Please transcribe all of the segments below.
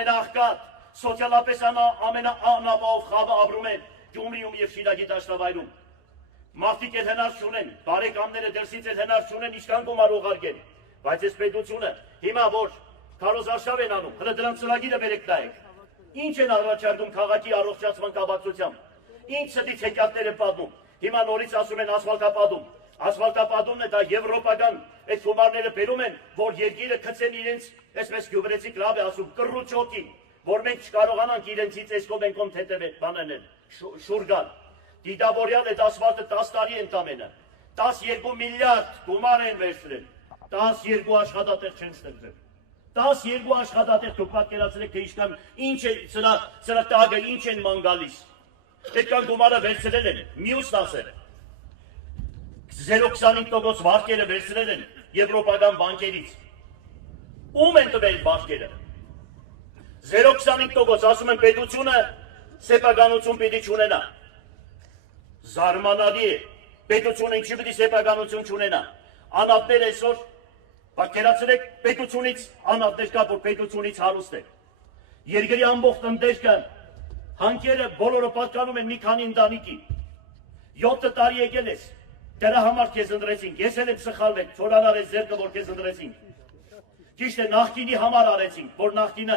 ամենաաղքատ, սոցիալապես ամենաանապահով խավը ապրում են Գյումրիում և Շիրակի դաշտավայրում։ Մարդիկ էլ հնար չունեն, բարեկամները դրսից էլ հնար չունեն ինչքան գումար ուղարկեն, բայց այս պետությունը հիմա որ քարոզարշավ են անում, հələ դրանց ծրագիրը բերեք նայեք։ Ինչ են առաջարկում քաղաքի առողջացման կապակցությամբ, ինչ ստից հեքիաթներ են պատմում, հիմա նորից ասում են ասֆալտապատում, ասֆալտապատումն է դա եվրոպական այդ գումարները բերում են, որ երկիրը գցեն իրենց, այսպես գյուղերեցիք լավ է ասում, կռուչոտի, որ մենք չկարողանանք իրենցից այս կողմ են կողմ թեթև բանել, շուռ գալ։ Դիդավորյալ այդ ասֆալտը 10 տարի ընդամենը, 12 միլիարդ գումար են վերցրել, 12 աշխատատեղ չեն ստեղծել, 12 աշխատատեղ դուք պատկերացրեք թե ինչքան ինչ է սրա տագը ինչ են ման գալիս, այդքան գումարը վերցրել են, մյուսն ասել, 0.25% վարկերը վերցրել են եվրոպական բանկերից, ում են տվել վարկերը, 0.25% ասում են պետությունը սեփականություն պիտի չունենա, զարմանալի է, պետությունը ինչի պիտի սեփականություն չունենա, անապներ այսօր, պատկերացրեք պետությունից անապներ կա, որ պետությունից հարուստ է, երկրի ամբողջ տնտեսքը, հանքերը բոլորը պատկանում են մի քանի ընտանիքի, 7 տարի եկել ես, դրա համար քեզ ընտրեցինք, ես էլ եմ սխալվեք, չորանար ես ձերքը, որ քեզ ընտրեցինք, ճիշտ է նախկինի համար արեցինք, որ նախկինը,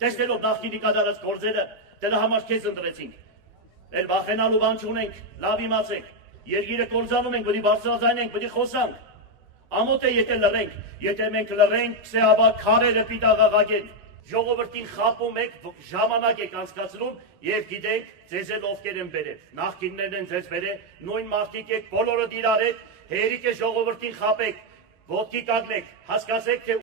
տեսնելով նախկինի կատարած գործերը, դրա համար քեզ ընտրեցինք, էլ վախենալու բան չունենք, լավ իմացեք, երկիրը կործանում ենք, պիտի բարձրաձայնենք, պիտի խոսանք, ամոթ է եթե լռենք, եթե մենք լռենք, սեաբա քարերը պիտի աղաղակենք, ժողովրդին խապում եք, ժամանակ եք անցկացնում եւ գիտենք ձեզ էլ ովքեր են բերել, նախկիններն են ձեզ բերել, նույն մարդիկ եք, բոլորը դիրար եք, հերիք է ժողովրդին խապեք, ոտքի կանգնեք, հասկացեք թե